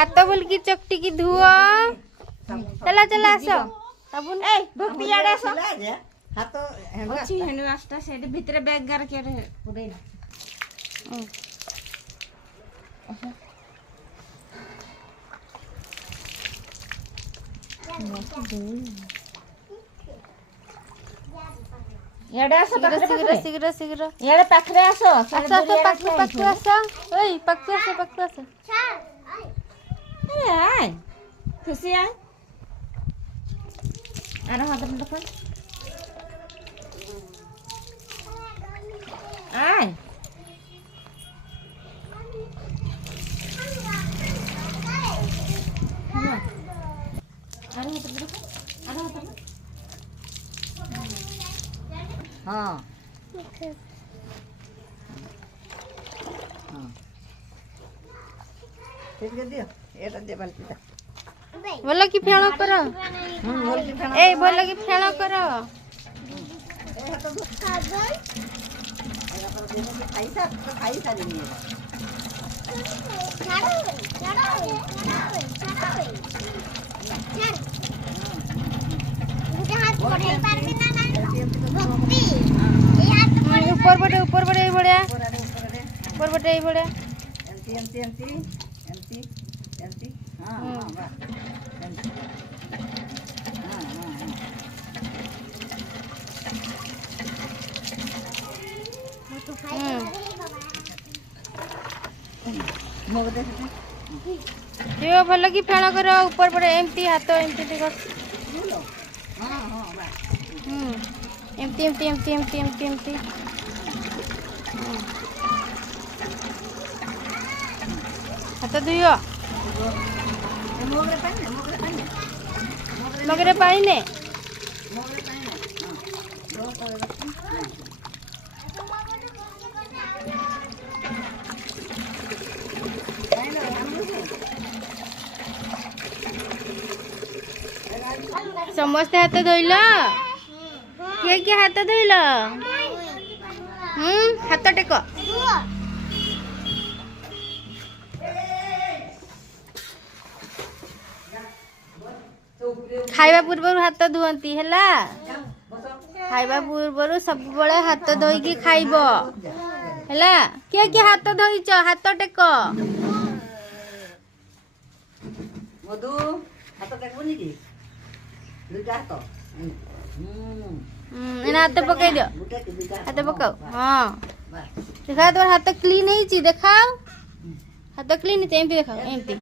हाथ बोल की चकटी की धुआ चला चला आस साबुन ए भक्ति याडे आस हाथ अछि हेनु आस्ता सेट भीतर बैग गार के पुरे याडे आस शीघ्र शीघ्र शीघ्र याडे पाखरे आस आस पाखरे पाखरे आस ओई पाखरे आस आय खुशी आय अरे हाथ में देखो आय अरे हाथ में देखो अरे हाथ में हाँ ठीक है दियो एटा दे बाल्टी ता बोला कि फेण कर बोल की खाना ए बोला कि फेण कर पैसा तो पैसा नहीं ऊपर बड़े बढ़िया ऊपर बड़े बढ़िया एंती एंती एंती एंती एंती हाँ हाँ वाह एंती हाँ हाँ मोग दे जो भल कि फेण कर ऊपर बड़े एमती हाथ एमती कर हाँ हाँ वाह एमती एमती एमती एमती एमती एमती हाथ धुओ मोगरे पानी मगरे पानी ने मोगरे पानी हाँ दो कोई समस्ते हाथ धोइल किए किए हाथ धोइल हाथ टेक खाइबा पूर्व हाथ धुअंती हैला खाइबा पूर्व सब बड़े हाथ धोइकी खाइब हैला किए किए हाथ धोइच हाथ टेक मधु हाथ टेकबनी की दुटा हाथ हाथ पकई दियो हाथ पकाओ हाँ देखा तुम्हारे हाथ क्लीन है देखा हाथ क्लीन है एमती देखा एमती